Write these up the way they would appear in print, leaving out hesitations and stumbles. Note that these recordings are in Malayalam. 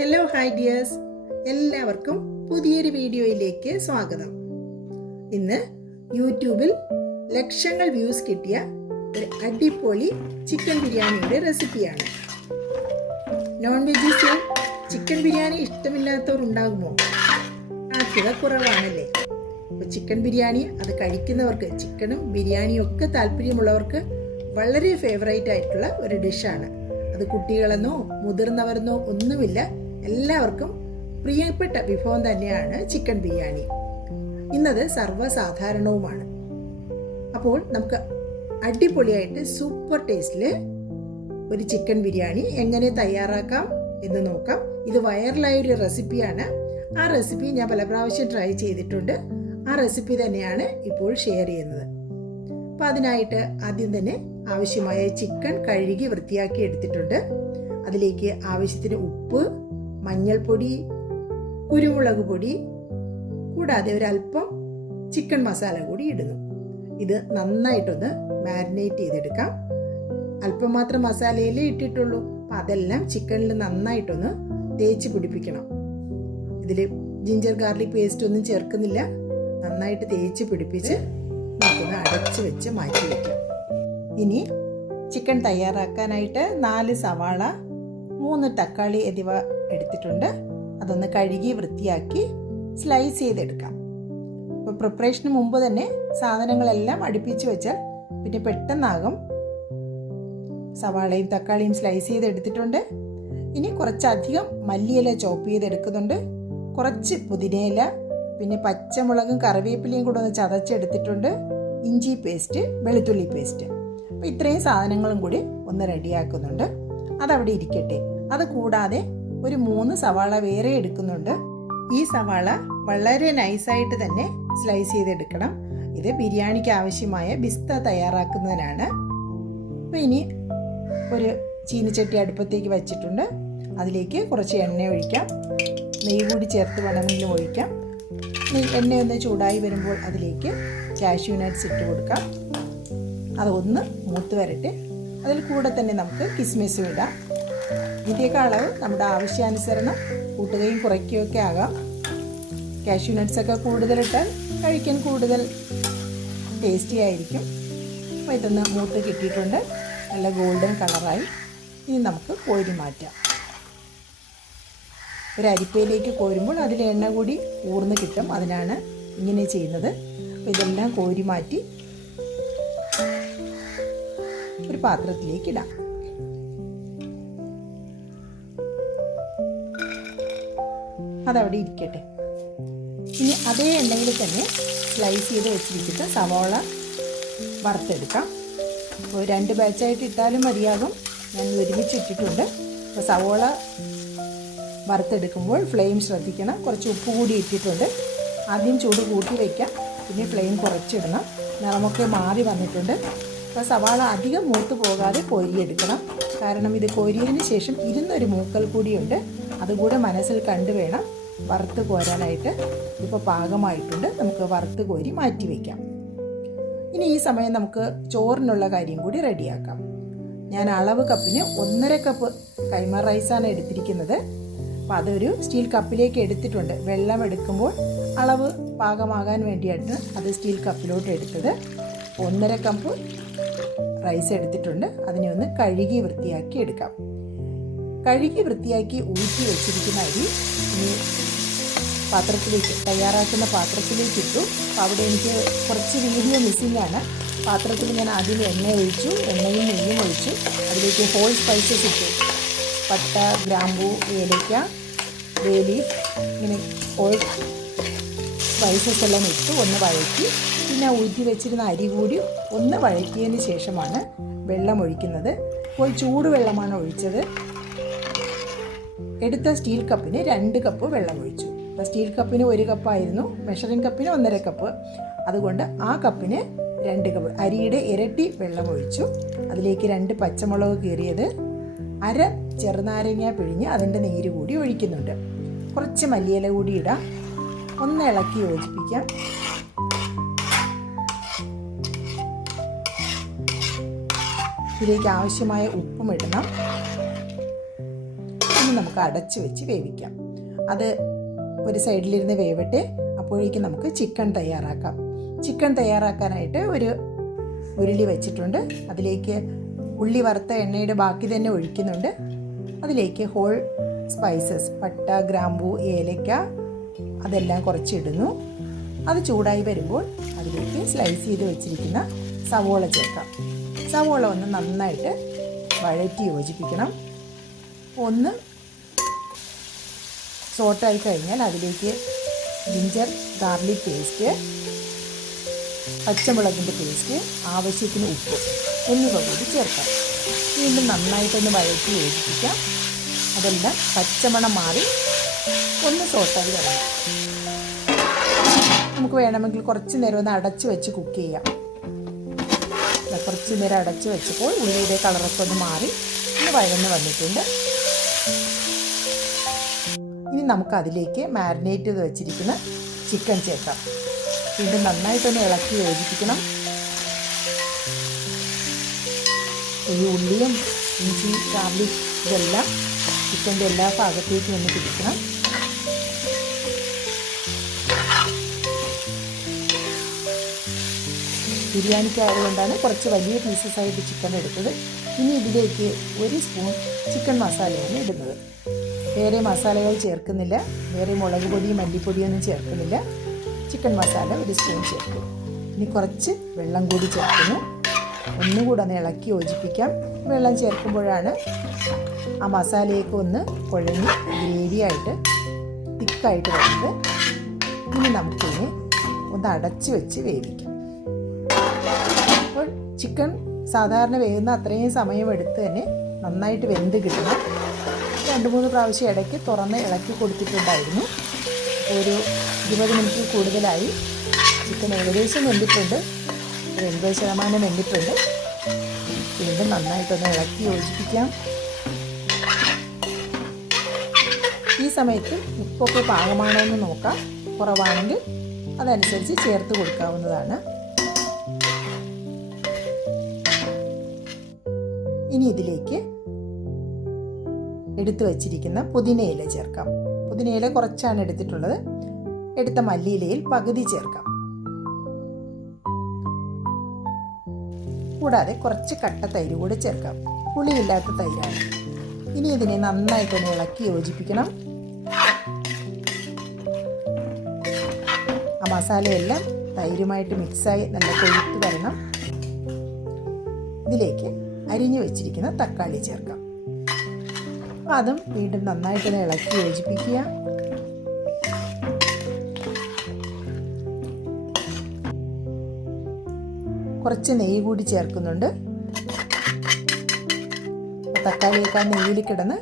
ഹലോ ഹായ് ഡിയേഴ്സ്, എല്ലാവർക്കും പുതിയൊരു വീഡിയോയിലേക്ക് സ്വാഗതം. ഇന്ന് യൂട്യൂബിൽ ലക്ഷങ്ങൾ വ്യൂസ് കിട്ടിയ ഒരു അടിപൊളി ചിക്കൻ ബിരിയാണിയുടെ റെസിപ്പിയാണ്. നോൺ വെജീസിൽ ചിക്കൻ ബിരിയാണി ഇഷ്ടമില്ലാത്തവർ ഉണ്ടാകുമോ? ആദ്യത കുറവാണല്ലേ. അപ്പോൾ ചിക്കൻ ബിരിയാണി അത് കഴിക്കുന്നവർക്ക്, ചിക്കനും ബിരിയാണിയും ഒക്കെ താല്പര്യമുള്ളവർക്ക് വളരെ ഫേവറേറ്റ് ആയിട്ടുള്ള ഒരു ഡിഷാണ്. അത് കുട്ടികളെന്നോ മുതിർന്നവരെന്നോ ഒന്നുമില്ല, എല്ലാവർക്കും പ്രിയപ്പെട്ട വിഭവം തന്നെയാണ് ചിക്കൻ ബിരിയാണി. ഇന്നത് സർവ്വസാധാരണവുമാണ്. അപ്പോൾ നമുക്ക് അടിപൊളിയായിട്ട് സൂപ്പർ ടേസ്റ്റിൽ ഒരു ചിക്കൻ ബിരിയാണി എങ്ങനെ തയ്യാറാക്കാം എന്ന് നോക്കാം. ഇത് വൈറലായ ഒരു റെസിപ്പിയാണ്. ആ റെസിപ്പി ഞാൻ പല പ്രാവശ്യം ട്രൈ ചെയ്തിട്ടുണ്ട്. ആ റെസിപ്പി തന്നെയാണ് ഇപ്പോൾ ഷെയർ ചെയ്യുന്നത്. അപ്പം അതിനായിട്ട് ആദ്യം തന്നെ ആവശ്യമായ ചിക്കൻ കഴുകി വൃത്തിയാക്കി എടുത്തിട്ടുണ്ട്. അതിലേക്ക് ആവശ്യത്തിന് ഉപ്പ്, മഞ്ഞൾപ്പൊടി, കുരുമുളക് പൊടി, കൂടാതെ ഒരല്പം ചിക്കൻ മസാല കൂടി ഇടുന്നു. ഇത് നന്നായിട്ടൊന്ന് മാരിനേറ്റ് ചെയ്തെടുക്കാം. അല്പം മാത്രം മസാലയിലേ ഇട്ടിട്ടുള്ളൂ. അപ്പം അതെല്ലാം ചിക്കനിൽ നന്നായിട്ടൊന്ന് തേച്ച് പിടിപ്പിക്കണം. ഇതിൽ ജിഞ്ചർ ഗാർലിക് പേസ്റ്റ് ഒന്നും ചേർക്കുന്നില്ല. നന്നായിട്ട് തേച്ച് പിടിപ്പിച്ച് നമുക്കൊന്ന് അടച്ച് വെച്ച് മാറ്റി വയ്ക്കാം. ഇനി ചിക്കൻ തയ്യാറാക്കാനായിട്ട് 4 സവാള, 3 തക്കാളി എന്നിവ എടുത്തിട്ടുണ്ട്. അതൊന്ന് കഴുകി വൃത്തിയാക്കി സ്ലൈസ് ചെയ്തെടുക്കാം. അപ്പോൾ പ്രിപ്പറേഷന് മുമ്പ് തന്നെ സാധനങ്ങളെല്ലാം അടുപ്പിച്ച് വെച്ചാൽ പിന്നെ പെട്ടെന്നാകും. സവാളയും തക്കാളിയും സ്ലൈസ് ചെയ്തെടുത്തിട്ടുണ്ട്. ഇനി കുറച്ചധികം മല്ലിയില ചോപ്പ് ചെയ്തെടുക്കുന്നുണ്ട്. കുറച്ച് പുതിനയില, പിന്നെ പച്ചമുളകും കറിവേപ്പിലയും കൂടെ ഒന്ന് ചതച്ചെടുത്തിട്ടുണ്ട്. ഇഞ്ചി പേസ്റ്റ്, വെളുത്തുള്ളി പേസ്റ്റ്. അപ്പോൾ ഇത്രയും സാധനങ്ങളും കൂടി ഒന്ന് റെഡിയാക്കുന്നുണ്ട്. അതവിടെ ഇരിക്കട്ടെ. അത് കൂടാതെ ഒരു 3 സവാള വേറെ എടുക്കുന്നുണ്ട്. ഈ സവാള വളരെ നൈസായിട്ട് തന്നെ സ്ലൈസ് ചെയ്തെടുക്കണം. ഇത് ബിരിയാണിക്ക് ആവശ്യമായ ബിസ്ത തയ്യാറാക്കുന്നതിനാണ്. അപ്പോൾ ഇനി ഒരു ചീനിച്ചട്ടി അടുപ്പത്തേക്ക് വെച്ചിട്ടുണ്ട്. അതിലേക്ക് കുറച്ച് എണ്ണ ഒഴിക്കാം. നെയ്യ് കൂടി ചേർത്ത് വേണമെങ്കിലും ഒഴിക്കാം. എണ്ണ ഒന്ന് ചൂടായി വരുമ്പോൾ അതിലേക്ക് കാഷ്യൂ നട്ട്സ് ഇട്ട് കൊടുക്കാം. അതൊന്ന് മൂത്ത് വരട്ടെ. അതിൽ കൂടെ തന്നെ നമുക്ക് കിസ്മിസും ഇടാം. ഇതിൻ്റെയൊക്കെ അളവ് നമ്മുടെ ആവശ്യാനുസരണം കൂട്ടുകയും കുറയ്ക്കുകയും ഒക്കെ ആകാം. കാഷ്യൂ നട്ട്സൊക്കെ കൂടുതലിട്ടാൽ കഴിക്കാൻ കൂടുതൽ ടേസ്റ്റി ആയിരിക്കും. അപ്പോൾ ഇതൊന്ന് മൂത്ത് കിട്ടിയിട്ടുണ്ട്. നല്ല ഗോൾഡൻ കളറായി. ഇനി നമുക്ക് കോരി മാറ്റാം. ഒരു അരിപ്പയിലേക്ക് കോരുമ്പോൾ അതിൽ എണ്ണ കൂടി ഊർന്ന് കിട്ടും. അതിനാണ് ഇങ്ങനെ ചെയ്യുന്നത്. അപ്പോൾ ഇതെല്ലാം കോരി മാറ്റി ഒരു പാത്രത്തിലേക്ക് ഇടാം. അതവിടെ ഇരിക്കട്ടെ. ഇനി അതേ എണ്ണയിൽ തന്നെ സ്ലൈസ് ചെയ്ത് വെച്ചിരിക്കുന്ന സവാള വറുത്തെടുക്കാം. അപ്പോൾ 2 ബാച്ചായിട്ട് ഇട്ടാലും മതിയാകും. ഞാൻ ഒരുമിച്ച് ഇട്ടിട്ടുണ്ട്. അപ്പോൾ സവാള വറുത്തെടുക്കുമ്പോൾ ഫ്ലെയിം ശ്രദ്ധിക്കണം. കുറച്ച് ഉപ്പ് കൂടി ഇട്ടിട്ടുണ്ട്. ആദ്യം ചൂട് കൂട്ടി വയ്ക്കാം, പിന്നെ ഫ്ലെയിം കുറച്ചിടണം. നിറമൊക്കെ മാറി വന്നിട്ടുണ്ട്. അപ്പോൾ സവാള അധികം മൂത്ത് പോകാതെ കോരിയെടുക്കണം. കാരണം ഇത് കോരിയതിന് ശേഷം ഇരുന്നൊരു മൂക്കൽ കൂടിയുണ്ട്. അതുകൂടെ മനസ്സിൽ കണ്ടു വേണം വറുത്ത് കോരാനായിട്ട്. ഇപ്പോൾ പാകമായിട്ടുണ്ട്. നമുക്ക് വറുത്ത് കോരി മാറ്റി വയ്ക്കാം. ഇനി ഈ സമയം നമുക്ക് ചോറിനുള്ള കാര്യം കൂടി റെഡിയാക്കാം. ഞാൻ അളവ് കപ്പിന് 1.5 കപ്പ് കൈമ റൈസാണ് എടുത്തിരിക്കുന്നത്. അപ്പോൾ അതൊരു സ്റ്റീൽ കപ്പിലേക്ക് എടുത്തിട്ടുണ്ട്. വെള്ളം എടുക്കുമ്പോൾ അളവ് പാകമാകാൻ വേണ്ടിയാണ് അത് സ്റ്റീൽ കപ്പിലോട്ട് എടുത്തത്. 1.5 കപ്പ് റൈസ് എടുത്തിട്ടുണ്ട്. അതിനെ ഒന്ന് കഴുകി വൃത്തിയാക്കി എടുക്കാം. കഴുകി വൃത്തിയാക്കി ഊറ്റി വെച്ചിരിക്കുന്ന അരി ഇനി പാത്രത്തിലേക്ക്, തയ്യാറാക്കുന്ന പാത്രത്തിലേക്ക് ഇട്ടു. അപ്പോൾ അവിടെ എനിക്ക് കുറച്ച് വീഡിയോ മിസ്സിംഗ് ആണ്. പാത്രത്തിൽ ഞാൻ ആദ്യം എണ്ണ ഒഴിച്ചു, എണ്ണയും നെയ്യും ഒഴിച്ചു. അതിലേക്ക് ഹോൾ സ്പൈസസ് ഇട്ടു. പട്ട, ഗ്രാമ്പൂ, ഏലയ്ക്ക, ബേ ലീഫ്, ഇങ്ങനെ ഹോൾ സ്പൈസസ് എല്ലാം ഇട്ട് ഒന്ന് വഴറ്റി. പിന്നെ ഊറ്റി വെച്ചിരുന്ന അരി കൂടി ഒന്ന് വഴറ്റിയതിന് ശേഷമാണ് വെള്ളം ഒഴിക്കുന്നത്. ഇപ്പോൾ ചൂടുവെള്ളമാണ് ഒഴിച്ചത്. എടുത്ത സ്റ്റീൽ കപ്പിന് 2 കപ്പ് വെള്ളം ഒഴിച്ചു. അപ്പോൾ സ്റ്റീൽ കപ്പിന് 1 കപ്പായിരുന്നു, മെഷറിംഗ് കപ്പിന് 1.5 കപ്പ്. അതുകൊണ്ട് ആ കപ്പിന് 2 കപ്പ്, അരിയുടെ ഇരട്ടി വെള്ളം ഒഴിച്ചു. അതിലേക്ക് 2 പച്ചമുളക് കീറിയത്, 1/2 ചെറുനാരങ്ങ പിഴിഞ്ഞ് അതിൻ്റെ നീര് കൂടി ഒഴിക്കുന്നുണ്ട്. കുറച്ച് മല്ലിയില കൂടി ഇടാം. ഒന്ന് ഇളക്കി യോജിപ്പിക്കാം. ഇതിലേക്ക് ആവശ്യമായ ഉപ്പും ഇടണം. ഇനി നമുക്ക് അടച്ച് വെച്ച് വേവിക്കാം. അത് ഒരു സൈഡിലിരുന്ന് വേവട്ടെ. അപ്പോഴേക്കും നമുക്ക് ചിക്കൻ തയ്യാറാക്കാം. ചിക്കൻ തയ്യാറാക്കാനായിട്ട് ഒരു ഉരുളി വെച്ചിട്ടുണ്ട്. അതിലേക്ക് ഉള്ളി വറുത്ത എണ്ണയുടെ ബാക്കി തന്നെ ഒഴിക്കുന്നുണ്ട്. അതിലേക്ക് ഹോൾ സ്പൈസസ്, പട്ട, ഗ്രാമ്പൂ, ഏലക്ക അതെല്ലാം കുറച്ചിടുന്നു. അത് ചൂടായി വരുമ്പോൾ അതിലേക്ക് സ്ലൈസ് ചെയ്ത് വെച്ചിരിക്കുന്ന സവോള ചേർക്കാം. സവോള ഒന്ന് നന്നായിട്ട് വഴറ്റി യോജിപ്പിക്കണം. ഒന്ന് സോട്ടായി കഴിഞ്ഞാൽ അതിലേക്ക് ജിഞ്ചർ ഗാർലിക് പേസ്റ്റ്, പച്ചമുളകിൻ്റെ പേസ്റ്റ്, ആവശ്യത്തിന് ഉപ്പ് എന്നിവ കൂടി ചേർക്കാം. വീണ്ടും നന്നായിട്ടൊന്ന് വഴറ്റി യോജിപ്പിക്കാം. അതെല്ലാം പച്ചമണം മാറി ഒന്ന് സോട്ടായി വരണം. നമുക്ക് വേണമെങ്കിൽ കുറച്ച് നേരം ഒന്ന് അടച്ച് വെച്ച് കുക്ക് ചെയ്യാം. കുറച്ച് നേരം അടച്ച് വെച്ചപ്പോൾ ഉള്ളിയുടെ കളറൊക്കെ ഒന്ന് മാറി ഒന്ന് വഴന്ന് വന്നിട്ടുണ്ട്. ഇനി നമുക്ക് അതിലേക്ക് മാരിനേറ്റ് ചെയ്ത് വെച്ചിരിക്കുന്ന ചിക്കൻ ചേർക്കാം. വീണ്ടും നന്നായിട്ടൊന്ന് ഇളക്കി യോജിപ്പിക്കണം. ഈ ഉള്ളിയും ഇഞ്ചി, ഗാർലിക് ഇതെല്ലാം ചിക്കൻ്റെ എല്ലാ ഭാഗത്തേക്കും ഒന്ന് പിടിക്കണം. ബിരിയാണിക്കായതുകൊണ്ടാണ് കുറച്ച് വലിയ പീസസ് ആയിട്ട് ചിക്കൻ എടുത്തത്. ഇനി ഇതിലേക്ക് 1 സ്പൂൺ ചിക്കൻ മസാലയാണ് ഇടുന്നത്. വേറെ മസാലകൾ ചേർക്കുന്നില്ല. വേറെ മുളക് പൊടി, മല്ലിപ്പൊടിയൊന്നും ചേർക്കുന്നില്ല. ചിക്കൻ മസാല 1 സ്പൂൺ ചേർക്കും. ഇനി കുറച്ച് വെള്ളം കൂടി ചേർക്കുന്നു. ഒന്നുകൂടെ ഒന്ന് ഇളക്കി യോജിപ്പിക്കാം. വെള്ളം ചേർക്കുമ്പോഴാണ് ആ മസാലയൊക്കെ ഒന്ന് കുഴഞ്ഞ് ഗ്രേവിയായിട്ട് തിക്കായിട്ട് വരുന്നത്. ഇനി നമുക്കിതിനെ ഒന്ന് അടച്ച് വെച്ച് വേവിക്കാം. അപ്പോൾ ചിക്കൻ സാധാരണ വേകുന്ന അത്രയും സമയമെടുത്ത് തന്നെ നന്നായിട്ട് വെന്ത് കിട്ടണം. 2-3 പ്രാവശ്യം ഇടയ്ക്ക് തുറന്ന് ഇളക്കി കൊടുത്തിട്ടുണ്ടായിരുന്നു. ഒരു 20 മിനിറ്റ് കൂടുതലായി. ചിക്കൻ ഏകദേശം വെന്തിട്ടുണ്ട്. 80% വെന്തിട്ടുണ്ട്. വീണ്ടും നന്നായിട്ടൊന്ന് ഇളക്കി യോജിപ്പിക്കാം. ഈ സമയത്ത് ഉപ്പൊക്കെ പാകമാണോ എന്ന് നോക്കാം. കുറവാണെങ്കിൽ അതനുസരിച്ച് ചേർത്ത് കൊടുക്കാവുന്നതാണ്. ഇനി ഇതിലേക്ക് എടുത്തു വച്ചിരിക്കുന്ന പുതിനയില ചേർക്കാം. പുതിനയില കുറച്ചാണ് എടുത്തിട്ടുള്ളത്. എടുത്ത മല്ലിയിലയിൽ പകുതി ചേർക്കാം. കൂടാതെ കുറച്ച് കട്ട തൈര് കൂടി ചേർക്കാം. പുളിയില്ലാത്ത തൈരാണ്. ഇനി ഇതിനെ നന്നായിട്ടൊന്ന് ഇളക്കി യോജിപ്പിക്കണം. ആ മസാലയെല്ലാം തൈരുമായിട്ട് മിക്സായി നല്ല കൊഴുത്ത് വരണം. ഇതിലേക്ക് അരിഞ്ഞു വെച്ചിരിക്കുന്ന തക്കാളി ചേർക്കാം. അതും വീണ്ടും നന്നായിട്ടൊന്ന് ഇളക്കി യോജിപ്പിക്കുക. കുറച്ച് നെയ്യ് കൂടി ചേർക്കുന്നുണ്ട്. തക്കാളിയൊക്കെ നെയ്യിൽ കിടന്ന്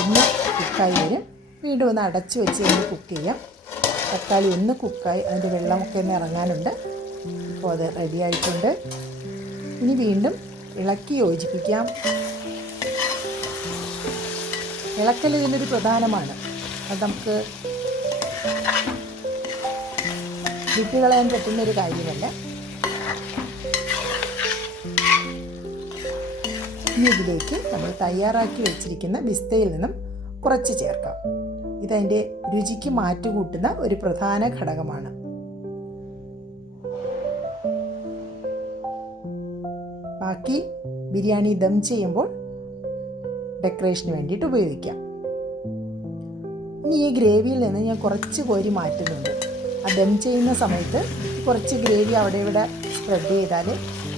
ഒന്ന് കുക്കായി വരും. വീണ്ടും ഒന്ന് അടച്ച് വെച്ച് ഒന്ന് കുക്ക് ചെയ്യാം. തക്കാളി ഒന്ന് കുക്കായി അതിൻ്റെ വെള്ളമൊക്കെ ഒന്ന് ഇറങ്ങാനുണ്ട്. അപ്പോൾ അത് റെഡി ആയിട്ടുണ്ട്. ഇനി വീണ്ടും ഇളക്കി യോജിപ്പിക്കാം. ഇളക്കൽ ഇതിനൊരു പ്രധാനമാണ്. അത് നമുക്ക് വിട്ടുകളയാൻ പറ്റുന്നൊരു കാര്യമല്ല. ഇനി ഇതിലേക്ക് നമ്മൾ തയ്യാറാക്കി വെച്ചിരിക്കുന്ന ബിസ്തയിൽ നിന്നും കുറച്ച് ചേർക്കാം. ഇതതിൻ്റെ രുചിക്ക് മാറ്റുകൂട്ടുന്ന ഒരു പ്രധാന ഘടകമാണ്. ബാക്കി ബിരിയാണി ദം ചെയ്യുമ്പോൾ ഡെക്കറേഷന് വേണ്ടിയിട്ട് ഉപയോഗിക്കാം. ഇനി ഈ ഗ്രേവിയിൽ നിന്ന് ഞാൻ കുറച്ച് കോരി മാറ്റുന്നുണ്ട്. ആ ദം ചെയ്യുന്ന സമയത്ത് കുറച്ച് ഗ്രേവി അവിടെ ഇവിടെ സ്പ്രെഡ് ചെയ്താൽ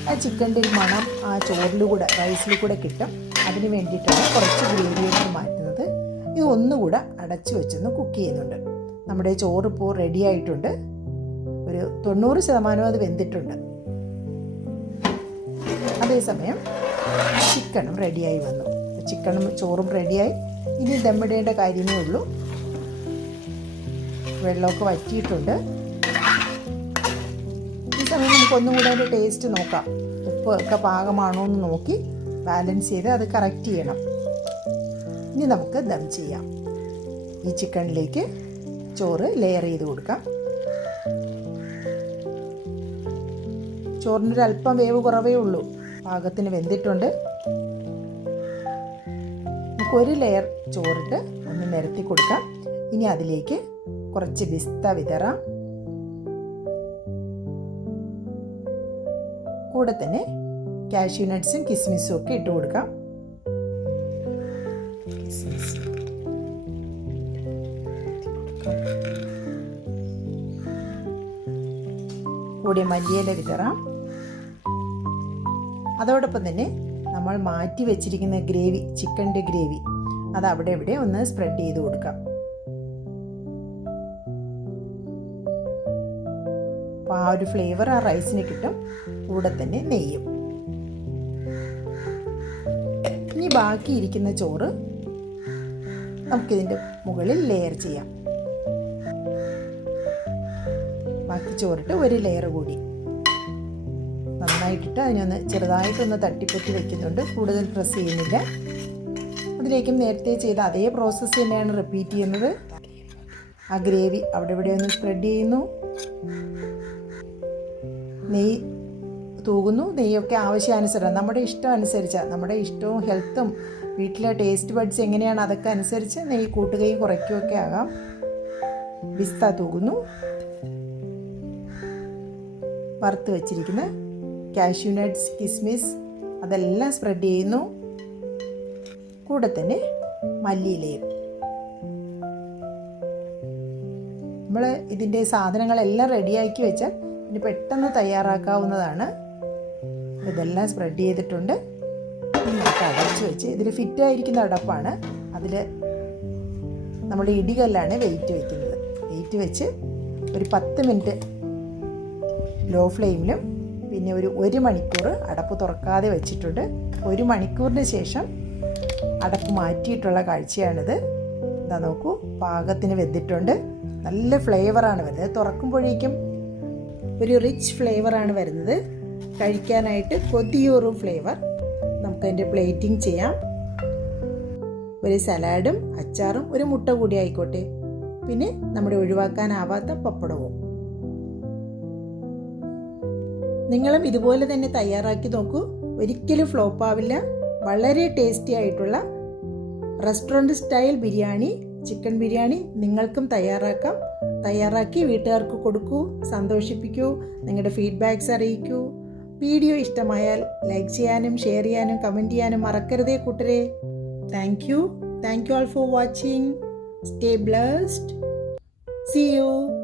ആ ചിക്കൻ്റെ ഒരു മണം ആ ചോറിലൂടെ റൈസിൽ കൂടെ കിട്ടും. അതിന് വേണ്ടിയിട്ടാണ് കുറച്ച് ഗ്രേവിയായിട്ട് മാറ്റുന്നത്. ഇത് ഒന്നുകൂടെ അടച്ചു വെച്ചൊന്ന് കുക്ക് ചെയ്യുന്നുണ്ട്. നമ്മുടെ ചോറ് ഇപ്പോൾ റെഡി ആയിട്ടുണ്ട്. ഒരു 90% അത് വെന്തിട്ടുണ്ട്. അതേസമയം ചിക്കനും റെഡിയായി വന്നു. ചിക്കനും ചോറും റെഡിയായി. ഇനി ദമ്മിടേണ്ട കാര്യമേ ഉള്ളൂ. വെള്ളമൊക്കെ വറ്റിയിട്ടുണ്ട്. ഈ സമയം നമുക്കൊന്നും കൂടെ അതിൻ്റെ ടേസ്റ്റ് നോക്കാം. ഉപ്പ് ഒക്കെ പാകമാണോ എന്ന് നോക്കി ബാലൻസ് ചെയ്ത് അത് കറക്റ്റ് ചെയ്യണം. ഇനി നമുക്ക് ദം ചെയ്യാം. ഈ ചിക്കനിലേക്ക് ചോറ് ലെയർ ചെയ്ത് കൊടുക്കാം. ചോറിനൊരല്പം വേവ് കുറവേ ഉള്ളൂ. പാകത്തിന് വെന്തിട്ടുണ്ട്. നമുക്കൊരു ലെയർ ചോറിട്ട് ഒന്ന് നിരത്തി കൊടുക്കാം. ഇനി അതിലേക്ക് കുറച്ച് പിസ്ത വിതറാം. കൂടെ തന്നെ കാഷ്യൂ നട്ട്സും കിസ്മിസും ഒക്കെ ഇട്ട് കൊടുക്കാം. കൂടെ മല്ലിയില വിതറാം. അതോടൊപ്പം തന്നെ നമ്മൾ മാറ്റി വെച്ചിരിക്കുന്ന ഗ്രേവി, ചിക്കൻ്റെ ഗ്രേവി, അത് അവിടെ ഇവിടെ ഒന്ന് സ്പ്രെഡ് ചെയ്ത് കൊടുക്കാം. അപ്പോൾ ആ ഒരു ഫ്ലേവർ ആ റൈസിന് കിട്ടും. കൂടെ തന്നെ നെയ്യും. ഇനി ബാക്കിയിരിക്കുന്ന ചോറ് നമുക്കിതിൻ്റെ മുകളിൽ ലെയർ ചെയ്യാം. ബാക്കി ചോറിട്ട് ഒരു ലെയർ കൂടി നന്നായിട്ടിട്ട് അതിനൊന്ന് ചെറുതായിട്ടൊന്ന് തട്ടിപ്പൊത്തി വെക്കുന്നുണ്ട്. കൂടുതൽ പ്രസ് ചെയ്യുന്നില്ല. അതിലേക്കും നേരത്തെ ചെയ്ത അതേ പ്രോസസ്സ് തന്നെയാണ് റിപ്പീറ്റ് ചെയ്യുന്നത്. ആ ഗ്രേവി അവിടെ ഇവിടെ ഒന്ന് സ്പ്രെഡ് ചെയ്യുന്നു. നെയ്യ് തൂകുന്നു. നെയ്യൊക്കെ ആവശ്യാനുസരണം നമ്മുടെ ഇഷ്ടം അനുസരിച്ച്, നമ്മുടെ ഇഷ്ടവും ഹെൽത്തും വീട്ടിലെ ടേസ്റ്റ് ബഡ്സ് എങ്ങനെയാണ് അതൊക്കെ അനുസരിച്ച് നെയ്യ് കൂട്ടുകയും കുറയ്ക്കുകയൊക്കെ ആകാം. പിസ്ത തൂകുന്നു. വറുത്ത് വെച്ചിരിക്കുന്ന കാഷ്യൂ നട്ട്സ്, കിസ്മിസ് അതെല്ലാം സ്പ്രെഡ് ചെയ്യുന്നു. കൂടെ തന്നെ മല്ലിയിലയും. നമ്മൾ ഇതിൻ്റെ സാധനങ്ങളെല്ലാം റെഡിയാക്കി വെച്ചാൽ ഇനി പെട്ടെന്ന് തയ്യാറാക്കാവുന്നതാണ്. ഇതെല്ലാം സ്പ്രെഡ് ചെയ്തിട്ടുണ്ട്. നമുക്ക് അടച്ച് വെച്ച്, ഇതിൽ ഫിറ്റായിരിക്കുന്ന അടപ്പാണ്. അതിൽ നമ്മൾ ഇടികല്ലാണ് വെയിറ്റ് വയ്ക്കുന്നത്. വെയിറ്റ് വെച്ച് ഒരു 10 മിനിറ്റ് ലോ ഫ്ലെയിമിലും പിന്നെ ഒരു 1 മണിക്കൂർ അടപ്പ് തുറക്കാതെ വെച്ചിട്ടുണ്ട്. 1 മണിക്കൂറിന് ശേഷം അടപ്പ് മാറ്റിയിട്ടുള്ള കാഴ്ചയാണിത്. ഇതാ നോക്കൂ, പാകത്തിന് വെന്തിട്ടുണ്ട്. നല്ല ഫ്ലേവറാണ് വരുന്നത്. തുറക്കുമ്പോഴേക്കും ഒരു റിച്ച് ഫ്ലേവറാണ് വരുന്നത്. കഴിക്കാനായിട്ട് കൊതിയൂറും ഫ്ലേവർ. നമുക്കതിൻ്റെ പ്ലേറ്റിംഗ് ചെയ്യാം. ഒരു സലാഡും അച്ചാറും ഒരു മുട്ട കൂടി ആയിക്കോട്ടെ. പിന്നെ നമ്മുടെ ഒഴിവാക്കാനാവാത്ത പപ്പടവും. നിങ്ങളും ഇതുപോലെ തന്നെ തയ്യാറാക്കി നോക്കൂ. ഒരിക്കലും ഫ്ലോപ്പ് ആവില്ല. വളരെ ടേസ്റ്റി ആയിട്ടുള്ള restaurant style biryani, chicken biryani നിങ്ങൾക്കും തയ്യാറാക്കാം. തയ്യാറാക്കി വീട്ടുകാർക്ക് കൊടുക്കൂ, സന്തോഷിപ്പിക്കൂ, നിങ്ങളുടെ ഫീഡ്ബാക്ക്സ് അറിയിക്കൂ. വീഡിയോ ഇഷ്ടമായാൽ ലൈക്ക് ചെയ്യാനും ഷെയർ ചെയ്യാനും കമൻറ്റ് ചെയ്യാനും മറക്കരുതേ കൂട്ടരെ. Thank you all for watching. Stay blessed. See you.